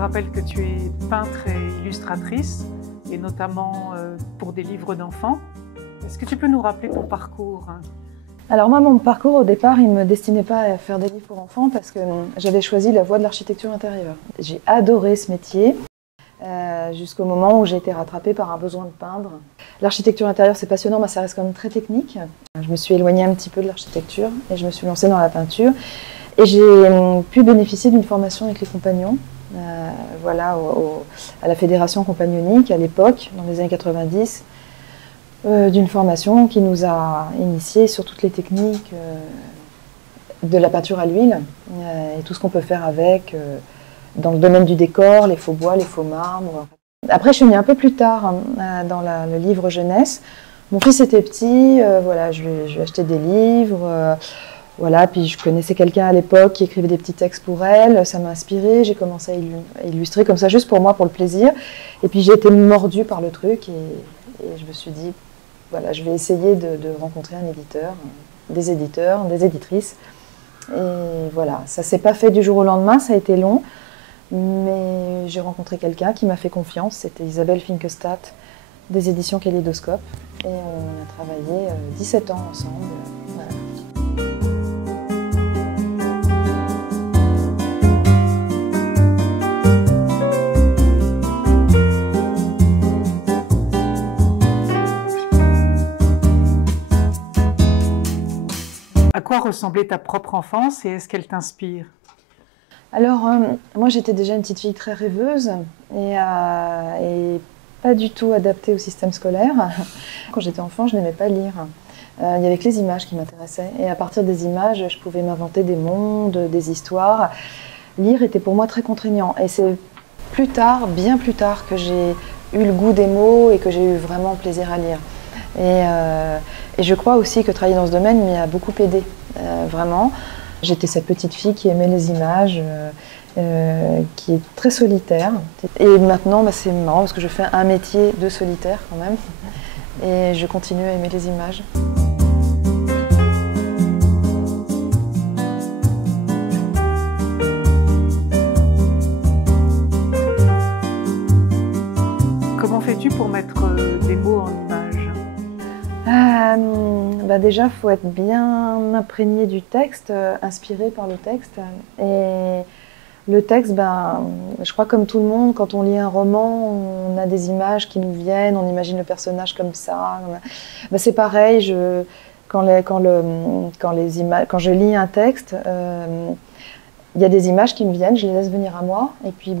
rappelle que tu es peintre et illustratrice, et notamment pour des livres d'enfants. Est-ce que tu peux nous rappeler ton parcours? Alors moi, mon parcours, au départ, il ne me destinait pas à faire des livres pour enfants parce que j'avais choisi la voie de l'architecture intérieure. J'ai adoré ce métier jusqu'au moment où j'ai été rattrapée par un besoin de peindre. L'architecture intérieure, c'est passionnant, mais ça reste quand même très technique. Je me suis éloignée un petit peu de l'architecture et je me suis lancée dans la peinture. Et j'ai pu bénéficier d'une formation avec les compagnons, voilà, à la Fédération compagnonique à l'époque, dans les années 90. D'une formation qui nous a initiés sur toutes les techniques de la peinture à l'huile et tout ce qu'on peut faire avec dans le domaine du décor, les faux bois, les faux marbres. Après, je suis venue un peu plus tard dans le livre jeunesse. Mon fils était petit, voilà, je lui ai acheté des livres, voilà, puis je connaissais quelqu'un à l'époque qui écrivait des petits textes pour elle, ça m'a inspirée, j'ai commencé à illustrer comme ça, juste pour moi, pour le plaisir. Et puis j'ai été mordue par le truc et je me suis dit, voilà, je vais essayer de rencontrer un éditeur, des éditrices. Et voilà, ça ne s'est pas fait du jour au lendemain, ça a été long. Mais j'ai rencontré quelqu'un qui m'a fait confiance, c'était Isabelle Finkestadt des éditions Kaléidoscope. Et on a travaillé 17 ans ensemble. Voilà. À quoi ressemblait ta propre enfance et est-ce qu'elle t'inspire? Alors, moi j'étais déjà une petite fille très rêveuse et pas du tout adaptée au système scolaire. Quand j'étais enfant, je n'aimais pas lire. Il y avait que les images qui m'intéressaient. Et à partir des images, je pouvais m'inventer des mondes, des histoires. Lire était pour moi très contraignant. Et c'est plus tard, bien plus tard, que j'ai eu le goût des mots et que j'ai eu vraiment plaisir à lire. Et je crois aussi que travailler dans ce domaine m'y a beaucoup aidé, vraiment. J'étais cette petite fille qui aimait les images, qui est très solitaire. Et maintenant, c'est marrant parce que je fais un métier de solitaire quand même. Et je continue à aimer les images. Comment fais-tu pour mettre des mots en images? Déjà, il faut être bien imprégné du texte, inspiré par le texte. Et le texte, je crois comme tout le monde, quand on lit un roman, on a des images qui nous viennent, on imagine le personnage comme ça. C'est pareil, quand je lis un texte, il y a des images qui me viennent, je les laisse venir à moi, et puis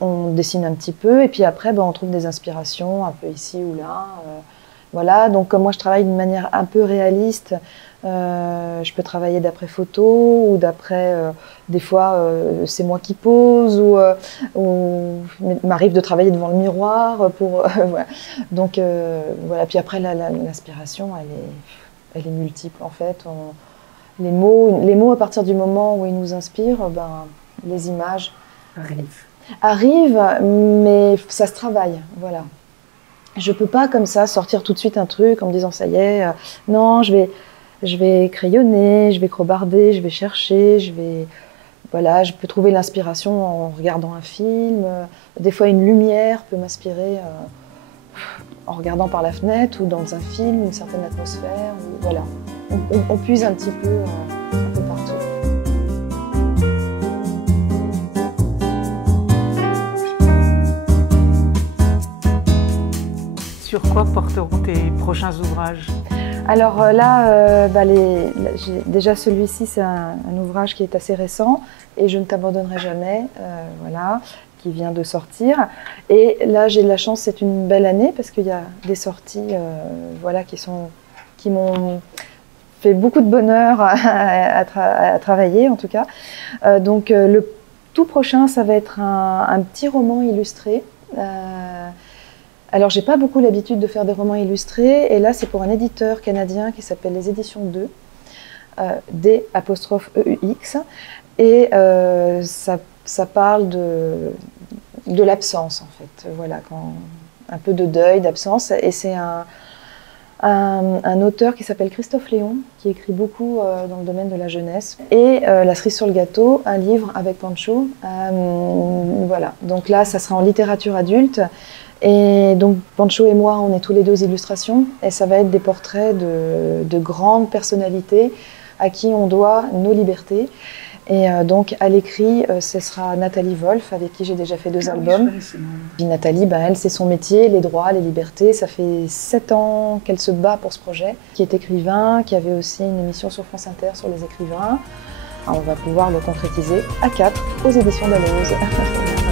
on dessine un petit peu, et puis après on trouve des inspirations un peu ici ou là. Voilà, donc comme moi je travaille d'une manière un peu réaliste, je peux travailler d'après photo ou d'après, des fois c'est moi qui pose ou il m'arrive de travailler devant le miroir pour, voilà. Donc voilà, puis après l'inspiration elle est multiple en fait. Les mots à partir du moment où ils nous inspirent, les images arrivent, mais ça se travaille, voilà. Je peux pas comme ça sortir tout de suite un truc en me disant ça y est, non, je vais crayonner, je vais crobarder, je vais chercher, voilà, je peux trouver l'inspiration en regardant un film. Des fois, une lumière peut m'inspirer en regardant par la fenêtre ou dans un film, une certaine atmosphère. Voilà, on puise un petit peu partout. Sur quoi porteront tes prochains ouvrages? Alors là, déjà celui-ci, c'est un ouvrage qui est assez récent, et Je ne t'abandonnerai jamais, voilà, qui vient de sortir. Et là, j'ai de la chance, c'est une belle année, parce qu'il y a des sorties voilà, qui m'ont fait beaucoup de bonheur à travailler, en tout cas. Donc le tout prochain, ça va être un petit roman illustré. Alors, j'ai pas beaucoup l'habitude de faire des romans illustrés, et là, c'est pour un éditeur canadien qui s'appelle les Éditions 2, D''EUX, et ça parle de l'absence, en fait, voilà, un peu de deuil, d'absence, et c'est un auteur qui s'appelle Christophe Léon, qui écrit beaucoup dans le domaine de la jeunesse. Et La cerise sur le gâteau, un livre avec Pancho. Voilà, donc là, ça sera en littérature adulte. Et donc Pancho et moi, on est tous les deux illustrations. Et ça va être des portraits de grandes personnalités à qui on doit nos libertés. Et donc à l'écrit, ce sera Nathalie Wolf, avec qui j'ai déjà fait 2 albums. Puis Nathalie, elle, c'est son métier, les droits, les libertés. Ça fait 7 ans qu'elle se bat pour ce projet, qui est écrivain, qui avait aussi une émission sur France Inter sur les écrivains. On va pouvoir le concrétiser à 4 aux éditions Dalloz.